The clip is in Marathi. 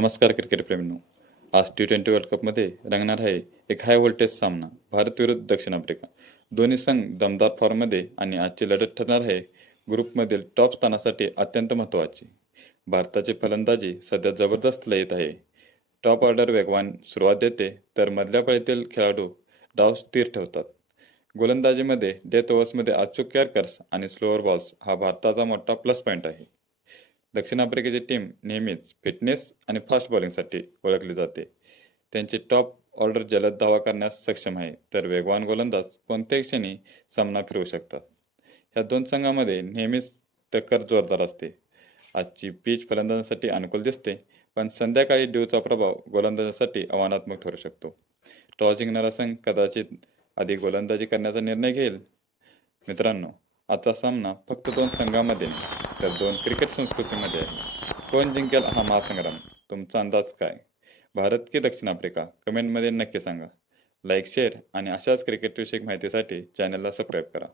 नमस्कार क्रिकेट प्रेमींनो. आज T20 वर्ल्ड कपमध्ये रंगणार आहे एक हाय व्होल्टेज सामना भारत विरुद्ध दक्षिण आफ्रिका. दोन्ही संघ दमदार फॉर्ममध्ये आणि आजची लढत ठरणार आहे ग्रुपमधील टॉप स्थानासाठी अत्यंत महत्त्वाची. भारताची फलंदाजी सध्या जबरदस्त लयीत आहे. टॉप ऑर्डर वेगवान सुरुवात देते तर मधल्या फळीतील खेळाडू डाव स्थिर ठेवतात. गोलंदाजीमध्ये डेथ ओव्हर्समध्ये अचूक यॉर्कर्स आणि स्लोअर बॉल्स हा भारताचा मोठा प्लस पॉईंट आहे. दक्षिण आफ्रिकेची टीम नेहमीच फिटनेस आणि फास्ट बॉलिंगसाठी ओळखली जाते. त्यांची टॉप ऑर्डर जलद धावा करण्यास सक्षम आहे, तर वेगवान गोलंदाज कोणत्याही क्षणी सामना फिरवू शकतात. ह्या दोन संघांमध्ये नेहमीच टक्कर जोरदार असते. आजची पिच फलंदाजांसाठी अनुकूल दिसते, पण संध्याकाळी ड्यूचा प्रभाव गोलंदाजांसाठी आव्हानात्मक ठरू शकतो. टॉस जिंकणारा संघ कदाचित आधी गोलंदाजी करण्याचा निर्णय घेईल. मित्रांनो, आजचा सामना फक्त दोन संघांमध्ये नाही, तर दोन क्रिकेट संस्कृतीमध्ये आहे. कोण जिंकेल हा महासंग्राम? तुमचा अंदाज काय? भारत की दक्षिण आफ्रिका? कमेंटमध्ये नक्की सांगा. लाईक, शेअर आणि अशाच क्रिकेटविषयक माहितीसाठी चॅनलला सबस्क्राईब करा.